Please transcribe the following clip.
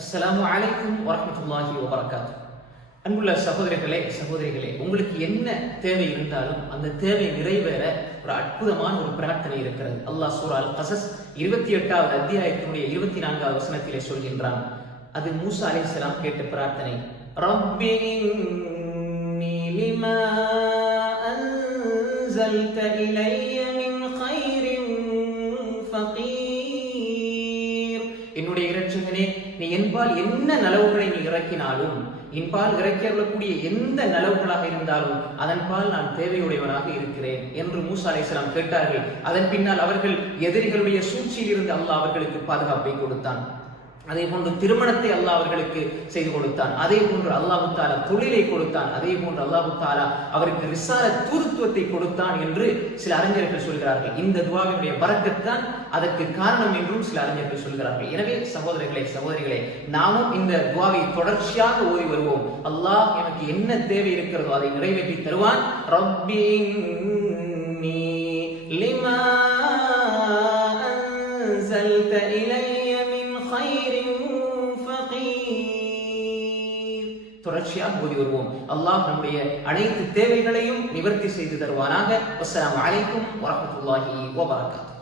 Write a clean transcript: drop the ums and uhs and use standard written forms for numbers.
அஸ்ஸலாமு அலைக்கும் வரஹ்மத்துல்லாஹி வபரகாத்துஹு. அன்புள்ள சகோதரர்களே சகோதரிகளே, உங்களுக்கு என்ன தேவை இருந்தாலும் அந்த தேவை நிறைவேற ஒரு அற்புதமான ஒரு பிரார்த்தனை இருக்கிறது. அல்லாஹ் சூரா அல் கஸஸ் 28வது அத்தியாயத்தினுடைய 24வது வசனத்திலே சொல்கின்றான். அது மூசா அலைஹிஸ்ஸலாம் கேட்ட பிரார்த்தனை. ரப்பி இன்னி லிமா அன்ஸல்த இலைய மின் கைரின் ஃபகீர். என்னுடைய இரட்சகனே, நீ என்பால் என்ன நலவுகளை நீ இறக்கினாலும், என்பால் இறக்கியக்கூடிய எந்த நலவுகளாக இருந்தாலும் அதன்பால் நான் தேவையுடையவனாக இருக்கிறேன் என்று மூசா அலைஹிஸ்ஸலாம் கேட்டார்கள். அதன் பின்னால் அவர்கள் எதிரிகளுடைய சூழ்ச்சியில் இருந்து அல்லாஹ் அவர்களுக்கு பாதுகாப்பை கொடுத்தான். அதே போன்று திருமணத்தை அல்லாஹ் அவர்களுக்கு செய்து கொடுத்தான். அதே போன்று அல்லாஹு தஆலா தொழிலை கொடுத்தான். அதே போன்று அல்லாஹு தஆலா அவருக்கு ரிசாலத் தூதுத்துவத்தை கொடுத்தான் என்று சில அறிஞர்கள் சொல்கிறார்கள். இந்த துஆவினுடைய பரக்கத் தான் அதற்கு காரணம் என்றும் சில அறிஞர்கள் சொல்கிறார்கள். எனவே சகோதரர்களே சகோதரிகளே, நாமும் இந்த துஆவை தொடர்ச்சியாக ஓதி வருவோம். அல்லாஹ் எனக்கு என்ன தேவை இருக்கிறதோ அதை நிறைவேற்றி தருவான். ரப்பி இன்னி லிமா அன்ஸல்த இலைய தொடர்ச்சியாக ஓதி வருவோம். அல்லாஹ் நம்முடைய அனைத்து தேவைகளையும் நிவர்த்தி செய்து தருவானாக. அஸ்ஸலாமு அலைக்கும் வரஹ்மத்துல்லாஹி வபரகாத்துஹு.